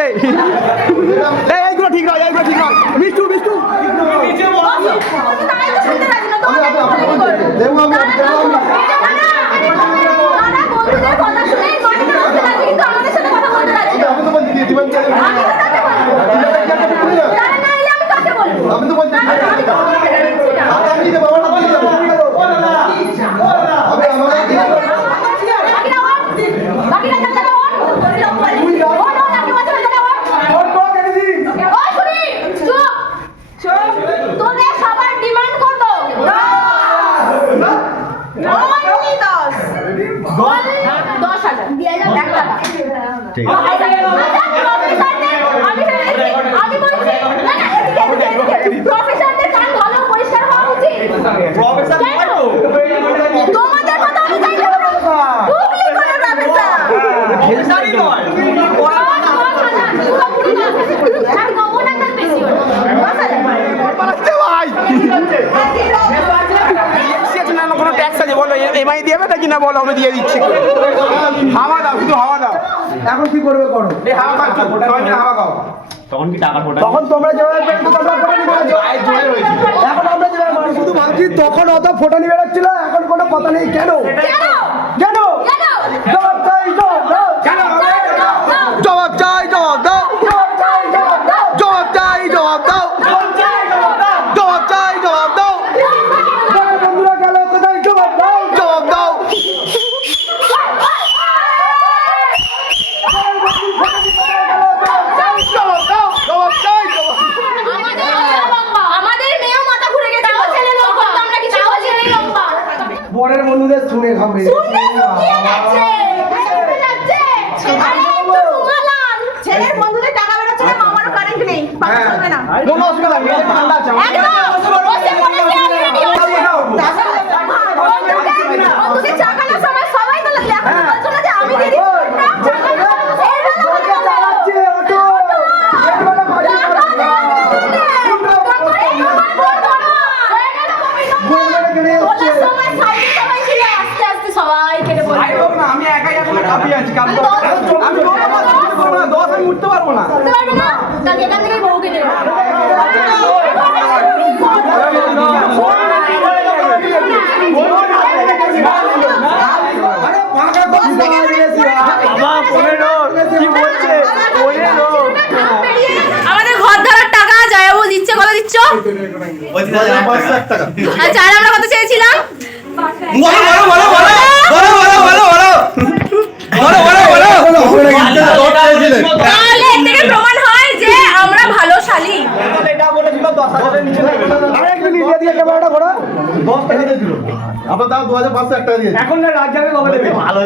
দিচ্ছে। এইগুলো ঠিক নয়, এইগুলো ঠিক নয়। মিষ্টু মিষ্টু এমআই দিয়ে নাকি না বলো, আমি দিয়ে দিচ্ছি। হাওয়া দাও, শুধু হাওয়া দাও। এখন কি করবে করো, এই হাওয়া খাচ্ছ, সবাই মিলে হাওয়া খাও। তখন কি টাকা ফোটা? তখন তোমরা যেভাবে তোমরা ফোটানি বেরোচ্ছ, এখন আমরা যেভাবে মানুষ শুধু ভাবছি তখন অত ফোটানি বেরোচ্ছিল, এখন কোনো কথা নেই। কেন কেন জবাব চাই, জবাব দাও। জবাব চাই, জবাব দাও। জবাব চাই, জবাব দাও। জবাব চাই, জবাব দাও। বন্ধুরা গেল কোথায়? জবাব দাও, জবাব দাও। বরের বন্ধুদের শুনে খাবে, ছেলের বন্ধুদের টাকা বেরোচ্ছে না, মামারও কারেন্ট নেই, চলবে না। কোনো অসুবিধা নেই, ঠান্ডা আছে। বন্ধুদের চা খাওয়ার সময় সবাই তো লাগলে, এখন বলছো না যে আমি দিদি আমি একাই এখন কাঁপিয়ে আছি, আমি উঠতে পারবো না। এখান থেকে বউকে দেবে। আমাদের ঘর ধরার টাকা জয়াবু দিচ্ছে, কত দিচ্ছ? আচ্ছা, আর আমরা কত চেয়েছিলাম? তাহলে এর থেকে প্রমাণ হয় যে আমরা ভালো শালী। এখন রাত যাবে, ভালো